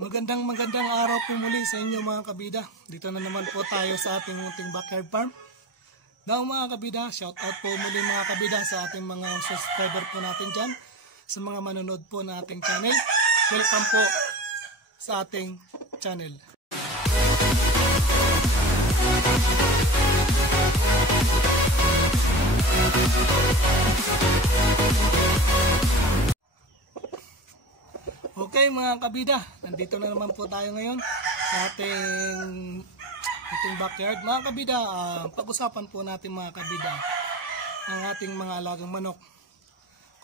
Magandang araw po muli sa inyo mga kabida. Dito na naman po tayo sa ating munting backyard farm. Now mga kabida, shout out po muli mga kabida sa ating mga subscriber po natin dyan. Sa mga manonood po na ating channel. Welcome po sa ating channel. Okay mga kabida, nandito na naman po tayo ngayon sa ating backyard. Mga kabida, pag-usapan po natin mga kabida ang ating mga alagang manok.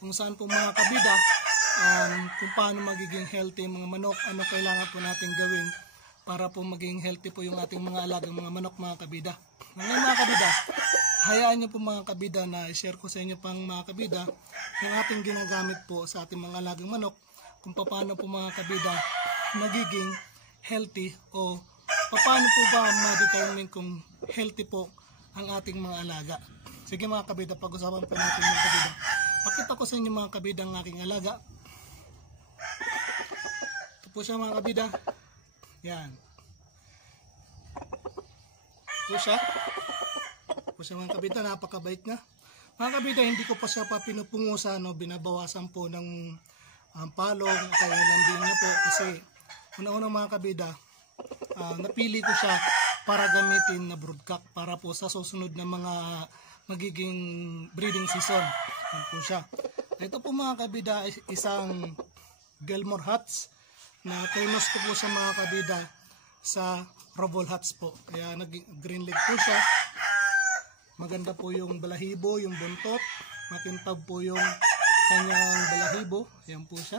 Kung saan po mga kabida, kung paano magiging healthy mga manok, ano kailangan po natin gawin para po maging healthy po yung ating mga alagang mga manok mga kabida. Ngayon mga kabida, hayaan nyo po mga kabida na i-share ko sa inyo pang mga kabida yung ating ginagamit po sa ating mga alagang manok, kung paano po mga kabida magiging healthy o paano po ba ma-determine kung healthy po ang ating mga alaga. Sige mga kabida, pag-usapan po natin mga kabida. Pakita ko sa inyo mga kabida ang aking alaga. Ito po siya mga kabida. Yan. Ito siya. Ito po siya mga kabida, napakabait na. Mga kabida, hindi ko pa siya pinupungusan, no? Binabawasan po ng palong, kaya lambing niya po kasi una-una mga kabida, napili ko siya para gamitin na broodcock para po sa susunod na mga magiging breeding season. Yan po siya. Ito po mga kabida, isang Gilmore Hats na famous ko po sa mga kabida sa Rovol Hats po. Kaya nag-green leg po siya. Maganda po yung balahibo, yung buntot. Makintab po yung kanyang balahibo. Yan po siya.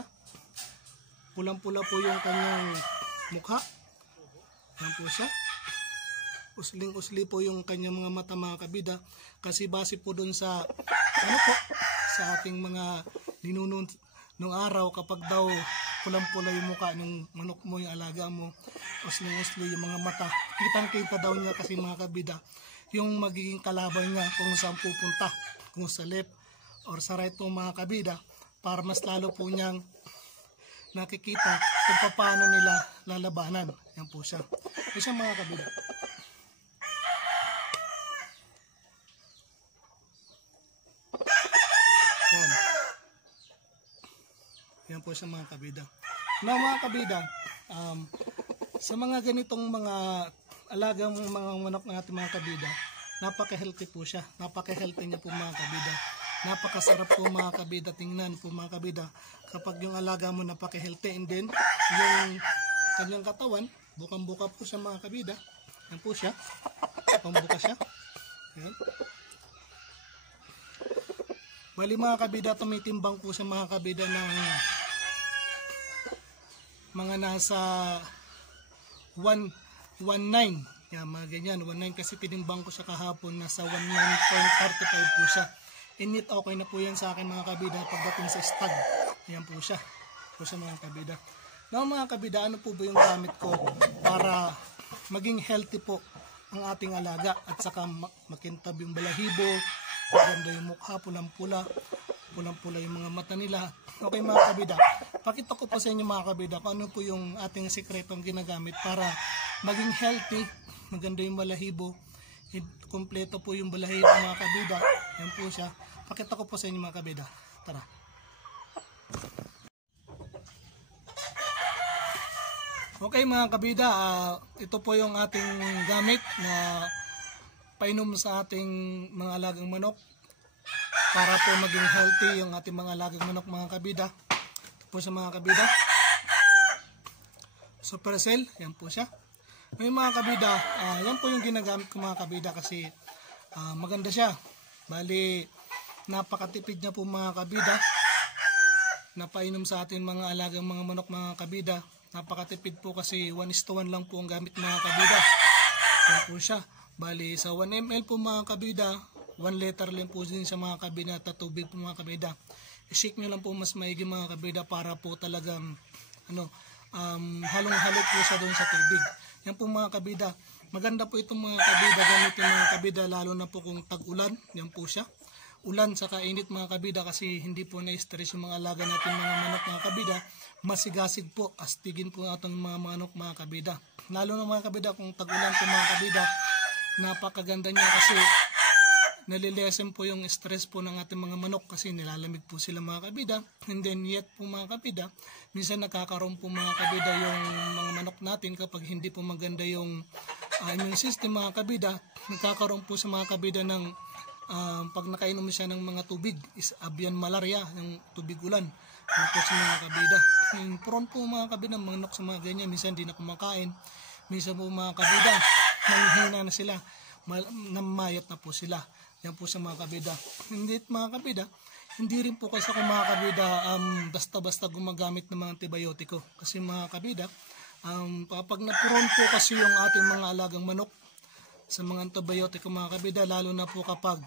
Pulang-pula po yung kanyang mukha. Yan po siya. Usling-usli po yung kanyang mga mata mga kabida. Kasi base po dun sa sa ating mga ninunon nung araw, kapag daw pulang-pula yung mukha ng manok mo, yung alaga mo, usling-usli yung mga mata, kitang-kita daw niya kasi mga kabida yung magiging kalaban niya kung saan pupunta, kung sa left or sa right po mga kabida, para mas lalo po niyang nakikita kung paano nila lalabanan. Yan po siya. Yan siya mga kabida. Yan. Yan po siya mga kabida. Now mga kabida, sa mga ganitong mga alagang mga manok ng ating mga kabida, napaka-healthy po siya. Napaka-healthy niya po mga kabida. Napakasarap po mga kabida, tingnan po mga kabida kapag yung alaga mo napaka-healthy, and then yung kanyang katawan bukang-buka po siya mga kabida. Yan po siya, bukang-buka siya. Yan. Bali mga kabida, tumitimbang po siya mga kabida ng mga nasa 119. Yan, mga ganyan, 19 kasi tinimbang ko siya kahapon, nasa 19.35 po siya. Init, okay na po yan sa akin mga kabida pagdating sa stag. Yan po siya. Po siya mga kabida. Now mga kabida, ano po ba yung gamit ko para maging healthy po ang ating alaga at saka makintab yung balahibo, maganda yung mukha, pulang-pula, pulang-pula yung mga mata nila. Okay mga kabida, pakita ko po sa inyo mga kabida kung ano po yung ating sikretong ginagamit para maging healthy, maganda yung balahibo, kompleto po yung balahibo mga kabida. Yan po siya. Pakita ko po sa inyo mga kabida. Tara. Okay mga kabida, ito po yung ating gamit na painom sa ating mga alagang manok para po maging healthy yung ating mga alagang manok mga kabida. Ito po sa mga kabida. Supercell, yan po siya. Ngayon mga kabida, yan po yung ginagamit ko mga kabida kasi maganda siya. Bali, napakatipid niya po mga kabida. Napainom sa atin mga alagang mga manok mga kabida. Napakatipid po kasi 1:1 lang po ang gamit mga kabida. Yan po siya. Bali, sa 1 ml po mga kabida, 1 liter lang po din sa mga kabida at tubig po mga kabida. I-shake nyo lang po mas maigi mga kabida para po talagang halong-halo po siya doon sa tubig. Yan po mga kabida. Maganda po itong mga kabida, gamitin mga kabida lalo na po kung tag-ulan. Yan po siya. ulan sa kainit mga kabida, kasi hindi po na-stress yung mga alaga natin mga manok mga kabida. Masigasig po, astigin po atong mga manok mga kabida. Lalo na mga kabida kung tag-ulan po mga kabida, napakaganda niya kasi nalilesen po yung stress po ng ating mga manok kasi nilalamig po sila mga kabida. And then yet po mga kabida, minsan nakakaroon po mga kabida yung mga manok natin kapag hindi po maganda yung immune system mga kabida. Nagkakaroon po sa mga kabida ng pag nakainom siya ng mga tubig is avian malaria, yung tubig ulan. Yun po sa mga kabida. Yung prone po mga kabida, manok sa mga ganyan, minsan hindi na kumakain. Minsan po mga kabida, nanghihina na sila, namayat na po sila. Yan po sa mga kabida. Hindi mga kabida, hindi rin po kasi ako mga kabida basta-basta gumagamit ng mga antibiotiko. Kasi mga kabida, kapag napuron po kasi yung ating mga alagang manok sa mga antibiotiko mga kabida, lalo na po kapag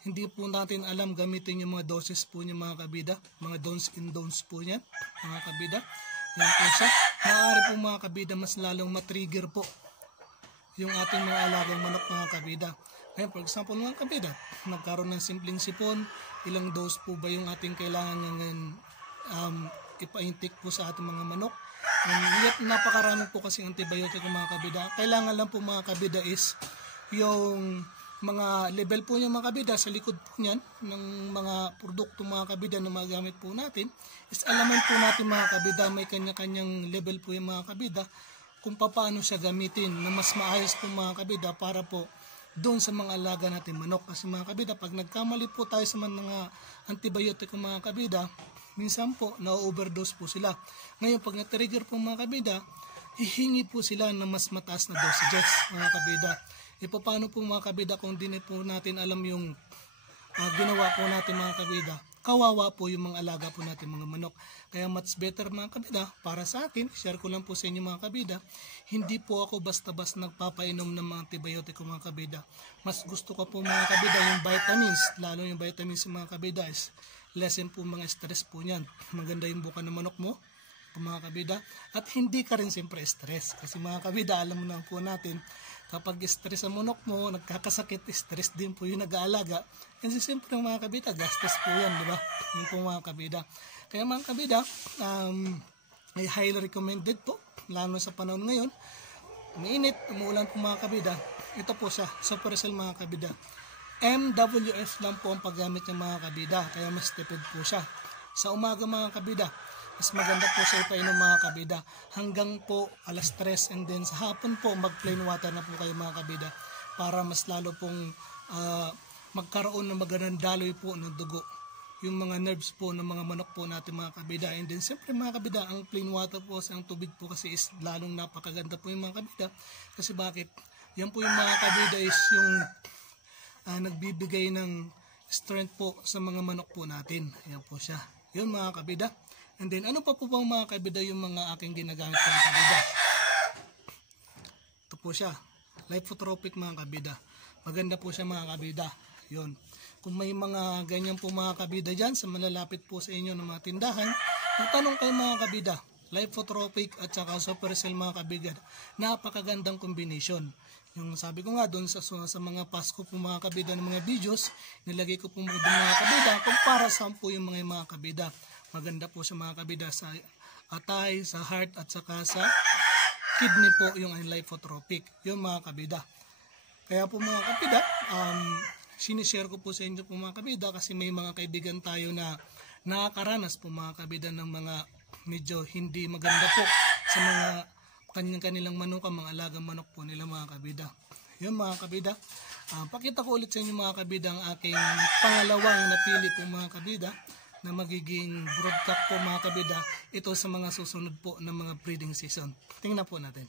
hindi po natin alam gamitin yung mga doses po niya mga kabida, mga don'ts and don'ts po niya mga kabida. Yan po siya. Maaari po mga kabida mas lalong matrigger po yung ating mga alagang manok mga kabida. Ngayon, for example mga kabida, nagkaroon ng simpleng sipon, ilang dose po ba yung ating kailangan ng ipa-intake po sa ating mga manok? Yet napakarami po kasi antibiotic mga kabida. Kailangan lang po mga kabida is yung mga level po niya mga kabida sa likod po niyan ng mga produkto mga kabida na magamit po natin is alaman po natin mga kabida, may kanya-kanyang level po yung mga kabida kung paano siya gamitin na mas maayos po mga kabida para po doon sa mga alaga natin manok. Kasi mga kabida, pag nagkamali po tayo sa mga antibiotic mga kabida, minsan po na-overdose po sila. Ngayon pag na-trigger po mga kabida, hihingi po sila ng mas mataas na dosages mga kabida. Paano po mga kabida kung di po natin alam yung ginawa po natin mga kabida? Kawawa po yung mga alaga po natin mga manok. Kaya much better mga kabida, para sa akin, share ko lang po sa inyo mga kabida, hindi po ako basta-basta nagpapainom ng mga antibiotiko mga kabida. Mas gusto ko po mga kabida yung vitamins, lalo yung vitamins mga kabida is lessen po mga stress po niyan. Maganda yung buka ng manok mo mga kabida, at hindi ka rin siyempre stress. Kasi mga kabida, alam mo na po natin, kapag stress ang manok mo, nagkakasakit, stress din po yung nag-aalaga. Kasi siyempre mga kabida, gastos po yan, di ba? Yun po mga kabida. Kaya mga kabida, ay highly recommended po, lalo sa panahon ngayon. Umiinit, umuulan po mga kabida. Ito po siya, Supercell mga kabida. MWF lang po ang paggamit ng mga kabida, kaya mas tipid po siya. Sa umaga mga kabida, mas maganda po sa ipainom mga kabida hanggang po alas 3, and then sa hapon po mag plain water na po kayo mga kabida para mas lalo pong magkaroon ng magandang daloy po ng dugo yung mga nerves po ng mga manok po natin mga kabida. And then siyempre mga kabida, ang plain water po sa ang tubig po kasi is lalong napakaganda po yung mga kabida. Kasi bakit? Yan po yung mga kabida is yung nagbibigay ng strength po sa mga manok po natin. Yan po siya. Yun mga kabida. And then, ano pa po bang mga kabida yung mga aking ginagamit po mga kabida? Ito po siya. Lipotropic mga kabida. Maganda po siya mga kabida. Yun. Kung may mga ganyan po mga kabida dyan sa malalapit po sa inyo ng mga tindahan, magtanong kayo mga kabida. Lipotropic at saka Supercell mga kabida. Napakagandang combination. Yung sabi ko nga doon sa mga Pasko po mga kabida ng mga videos, nilagay ko po doon mga kabida kung para saan po yung mga kabida. Maganda po sa mga kabida sa atay, sa heart at saka sa kidney po yung lipotropic. Yung mga kabida. Kaya po mga kabida, sinishare ko po sa inyo po mga kabida kasi may mga kaibigan tayo na nakakaranas po mga kabida ng mga medyo hindi maganda po sa mga kanilang manok, mga alagang manok po nila mga kabida. Yun mga kabida. Pakita ko ulit sa inyo mga kabida ang aking pangalawang napili po mga kabida na magiging broodcock po mga kabida, ito sa mga susunod po ng mga breeding season. Tingnan po natin.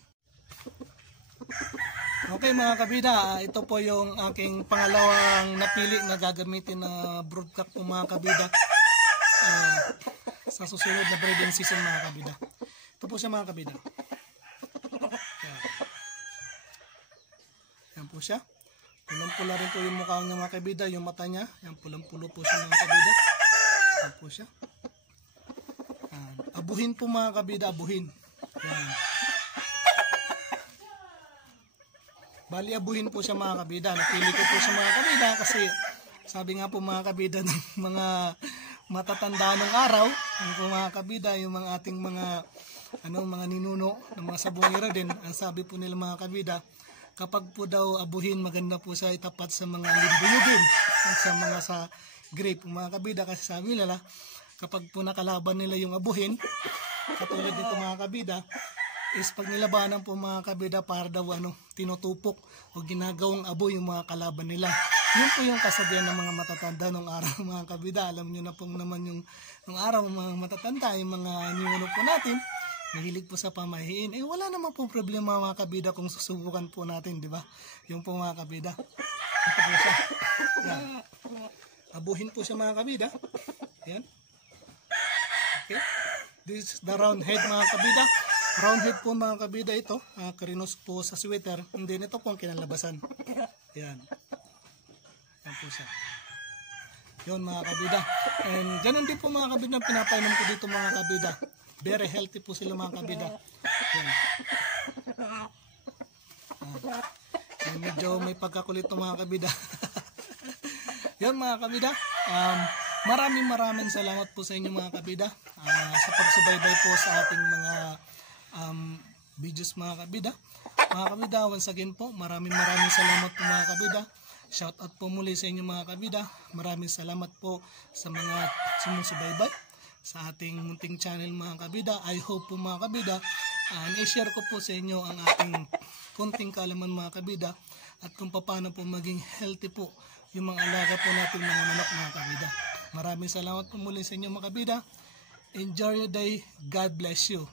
Okay mga kabida, ito po yung aking pangalawang napili na gagamitin na broodcock po mga kabida sa susunod na breeding season mga kabida. Ito po siya mga kabida. Yan po siya. Pulang-pula rin po yung mukha niya mga kabida, yung mata niya. Yan pulang-pulo po siya mga kabida. Yan po siya. Abuhin po mga kabida, abuhin. Yan. Bali abuhin po siya mga kabida. Napili ko po sa mga kabida kasi Sabi nga po mga kabida ng mga matatanda ng araw, yung po mga kabida, yung mga ating mga mga ninuno ng mga sabongero din, ang sabi po nila mga kabida, kapag po daw abuhin, maganda po siya itapat sa mga limbuyugin, sa grape mga kabida, kasi sabi nila kapag po nakalaban nila yung abuhin, katulad dito mga kabida, is pag nilabanan po mga kabida, para daw tinutupok o ginagawang abo yung mga kalaban nila. Yun po yung kasabihan ng mga matatanda nung araw mga kabida. Alam nyo na po naman yung nung araw mga matatanda, yung mga ninuno po natin, mahilig po sa pamahiin. Wala naman po problema mga kabida kung susubukan po natin, di ba? Yung po mga kabida. Ito po siya. Yan. Abuhin po siya mga kabida. Yan. Okay. This is the round head mga kabida. Round head po mga kabida ito. Karinos po sa sweater. Hindi nito po ang kinalabasan. Yan. Yan po siya. Yun mga kabida. And ganun din po mga kabida pinapainom ko dito mga kabida. Very healthy po sila mga kabida. Yan. Medyo may pagkakulit to mga kabida. Yan mga kabida. Maraming salamat po sa inyo mga kabida. Sa pagsubaybay po sa ating mga videos mga kabida. Mga kabida, once again po, maraming salamat po mga kabida. Shout out po muli sa inyo mga kabida. Maraming salamat po sa mga sumusubaybay sa ating munting channel mga kabida. I hope po mga kabida, i-share ko po sa inyo ang ating konting kaalaman mga kabida at kung paano po maging healthy po yung mga alaga po natin mga manok mga kabida. Maraming salamat po muli sa inyo mga kabida. Enjoy your day. God bless you.